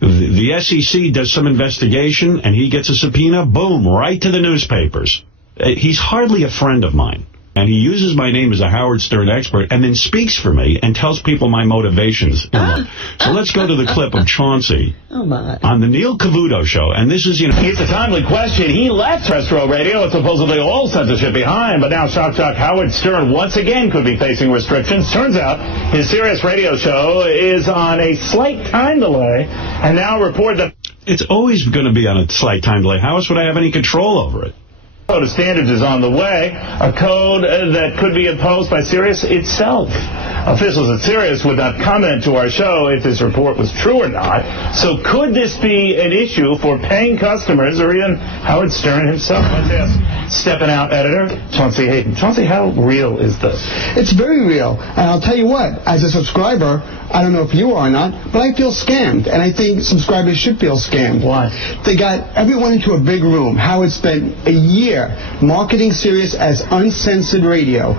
The SEC does some investigation, and he gets a subpoena, boom, right to the newspapers. He's hardly a friend of mine. And he uses my name as a Howard Stern expert and then speaks for me and tells people my motivations. So let's go to the clip of Chaunce on the Neil Cavuto show. And this is, It's a timely question. He left terrestrial radio with supposedly all censorship behind, but now Shock Howard Stern once again could be facing restrictions. Turns out his Sirius radio show is on a slight time delay, and now report that it's always going to be on a slight time delay. How else would I have any control over it? Code of Standards is on the way, a code that could be imposed by Sirius itself. Officials at Sirius would not comment to our show if this report was true or not. So could this be an issue for paying customers or even Howard Stern himself? Let's ask stepping out editor Chaunce Hayden. Chaunce, how real is this? It's very real. And I'll tell you what, as a subscriber, I don't know if you are or not, but I feel scammed. And I think subscribers should feel scammed. Why? They got everyone into a big room. Howard spent a year marketing Sirius as uncensored radio,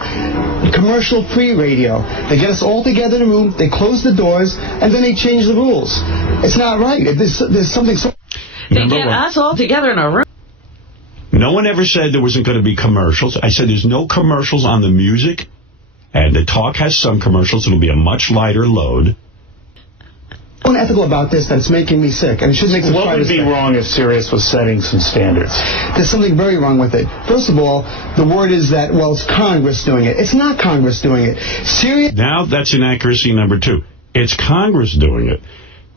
commercial-free radio. They get us all together in a room, they close the doors, and then they change the rules. It's not right. There's something so... They get us all together in a room. No one ever said there wasn't going to be commercials. I said there's no commercials on the music, and the talk has some commercials. It'll be a much lighter load. Unethical about this that it's making me sick, and it should make subscribers What would be sick. wrong if Sirius was setting some standards? There's something very wrong with it. First of all, the word is that, well, it's Congress doing it. It's not Congress doing it. Sirius... Now that's inaccuracy number 2. It's Congress doing it.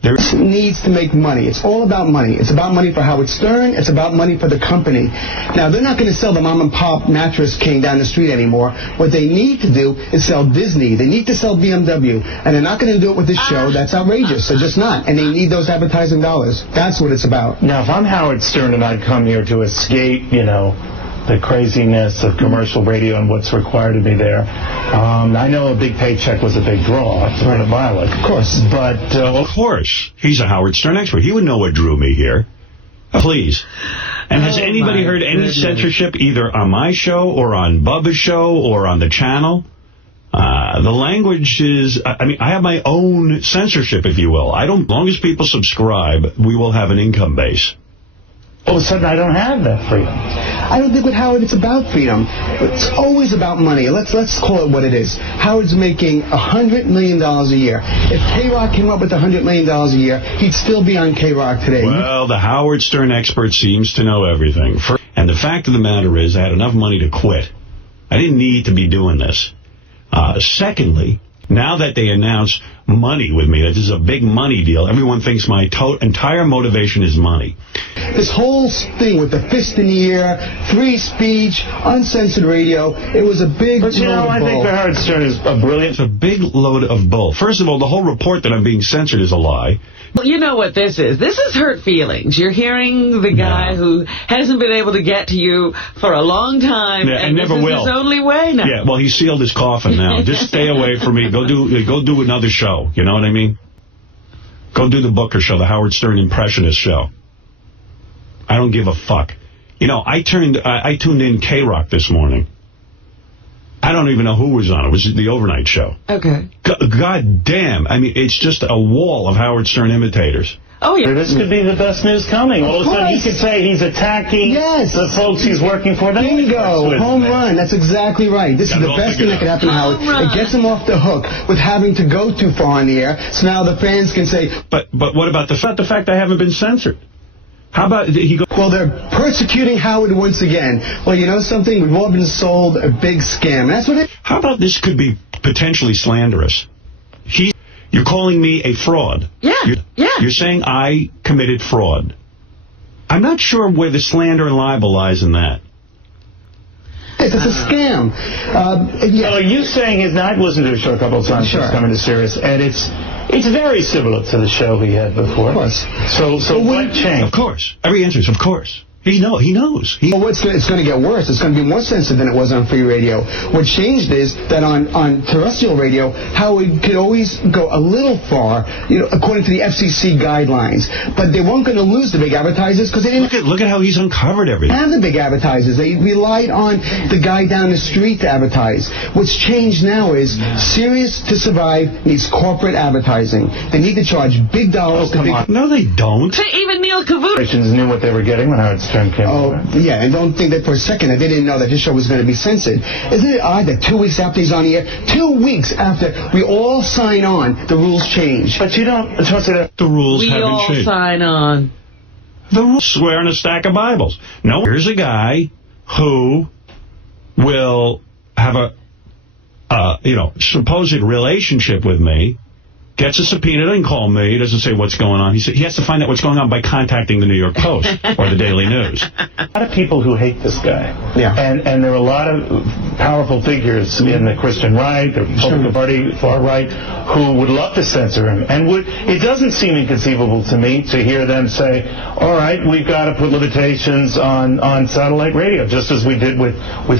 There needs to make money. It's all about money. It's about money for Howard Stern. It's about money for the company. Now, they're not going to sell the mom-and-pop mattress king down the street anymore. What they need to do is sell Disney. They need to sell BMW. And they're not going to do it with this show. That's outrageous. They're just not. And they need those advertising dollars. That's what it's about. Now, if I'm Howard Stern and I'd come here to escape, the craziness of commercial radio and what's required to be there. I know a big paycheck was a big draw to run a Violet. Of course. But, of course. He's a Howard Stern expert. He would know what drew me here. Please. And has anybody heard any censorship either on my show or on Bubba's show or on the channel? The language is, I have my own censorship, if you will. As long as people subscribe, we will have an income base. All of a sudden, I don't have that freedom. I don't think with Howard it's about freedom. It's always about money. Let's call it what it is. Howard's making $100 million a year. If K-Rock came up with $100 million a year, he'd still be on K-Rock today. Well, the Howard Stern expert seems to know everything. And the fact of the matter is, I had enough money to quit. I didn't need to be doing this. Secondly, now that they announce money with me, that this is a big money deal, everyone thinks my entire motivation is money. This whole thing with the fist in the air, free speech, uncensored radio, it was a big But, I think the Howard Stern is a brilliant... It's a big load of bull. First of all, the whole report that I'm being censored is a lie. Well, you know what this is. This is hurt feelings. You're hearing the guy who hasn't been able to get to you for a long time, and never this will. is his only way now. Yeah, well, he sealed his coffin now. Just stay away from me. Go do another show. You know what I mean? Go do the Booker show, the Howard Stern Impressionist show. I don't give a fuck. I tuned in K-Rock this morning. I don't even know who was on it. It was the overnight show. Okay. God damn. It's just a wall of Howard Stern imitators. Oh, yeah. This could be the best news coming. All of a sudden, he could say he's attacking the folks he's working for. Bingo. Home run. That's exactly right. This is the best thing that could happen to Howard. It gets him off the hook with having to go too far on the air, so now the fans can say... But what about the fact I haven't been censored? How about he go? Well, they're persecuting Howard once again. Well, you know something? We've all been sold a big scam. And that's what it... How about this could be potentially slanderous? You're calling me a fraud. Yeah. You're saying I committed fraud. I'm not sure where the slander and libel lies in that. It's a scam. So are you saying his night listened to the show a couple of times? Sure. He's coming to Sirius, and it's very similar to the show he had before. Of course. So what changed? Of course. Every answer is of course. He knows. Well, it's going to get worse. It's going to be more sensitive than it was on free radio. What changed is that on terrestrial radio, Howard could always go a little far, according to the FCC guidelines. But they weren't going to lose the big advertisers because they didn't look at how he's uncovered everything. have the big advertisers. They relied on the guy down the street to advertise. What's changed now is Sirius to survive needs corporate advertising. They need to charge big dollars to big... No, they don't. Even Neil Cavuto knew what they were getting when Howard Stern came over. Yeah, and don't think that for a second that they didn't know that his show was going to be censored. Isn't it odd that 2 weeks after he's on the air, 2 weeks after we all sign on, the rules change? But you don't... The rules haven't all changed. sign on. The rules swear in a stack of Bibles. No, here's a guy who will have a, supposed relationship with me, gets a subpoena, doesn't call me, doesn't say what's going on. He has to find out what's going on by contacting the New York Post or the Daily News. A lot of people who hate this guy. Yeah. And there are a lot of powerful figures in the Christian right, the Republican Party, far right, who would love to censor him. And it doesn't seem inconceivable to me to hear them say, all right, we've got to put limitations on satellite radio, just as we did with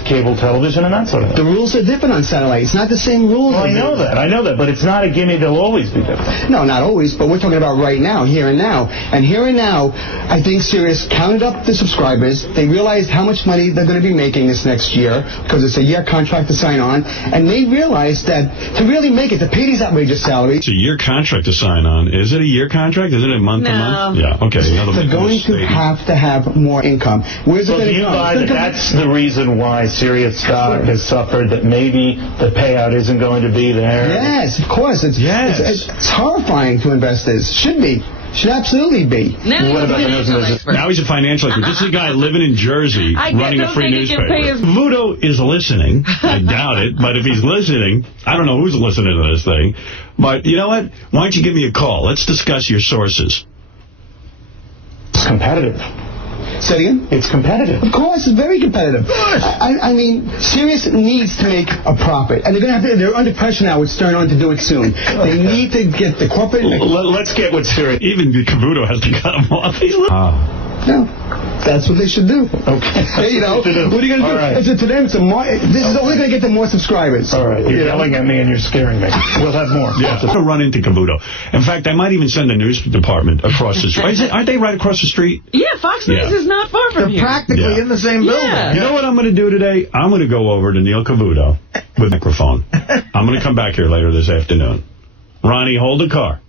cable television and that sort of thing. The rules are different on satellite. It's not the same rules. Well, I know that, but it's not a gimme. They'll always be different. No, not always, but we're talking about right now, here and now. And here and now, I think Sirius counted up the subscribers. They realized how much money they're going to be making this next year, because it's a year contract to sign on. And they realized that to really make it, to pay these outrageous salaries... It's a year contract to sign on. Is it a year contract? Is it a month to month? Yeah, okay. They're going to have more income. Where's it going to do you come? buy that that's the reason why Sirius stock has suffered, that maybe the payout isn't going to be there? Yes, of course. It's horrifying to investors. Should be. Should absolutely be. Now he's a financial expert. This is a guy living in Jersey running a free newspaper. Vudo is listening. I doubt it, but if he's listening, I don't know who's listening to this thing. But you know what? Why don't you give me a call? Let's discuss your sources. It's competitive. Say it again? It's competitive. Of course, it's very competitive. I mean, Sirius needs to make a profit, and they're under pressure now with Stern on to do it soon. They need to get the corporate... Let's get with Sirius. Even Cavuto has to cut him off. No, that's what they should do. Okay. Hey, what are you going to do? Right. To them, this is only going to get them more subscribers. All right. You're yelling at me and you're scaring me. We'll have more. Yeah. I'm going to run into Cavuto. In fact, I might even send the news department across the street. Aren't they right across the street? Yeah, Fox News is not far from here. They're practically in the same building. Yeah. You know what I'm going to do today? I'm going to go over to Neil Cavuto with a microphone. I'm going to come back here later this afternoon. Ronnie, hold the car.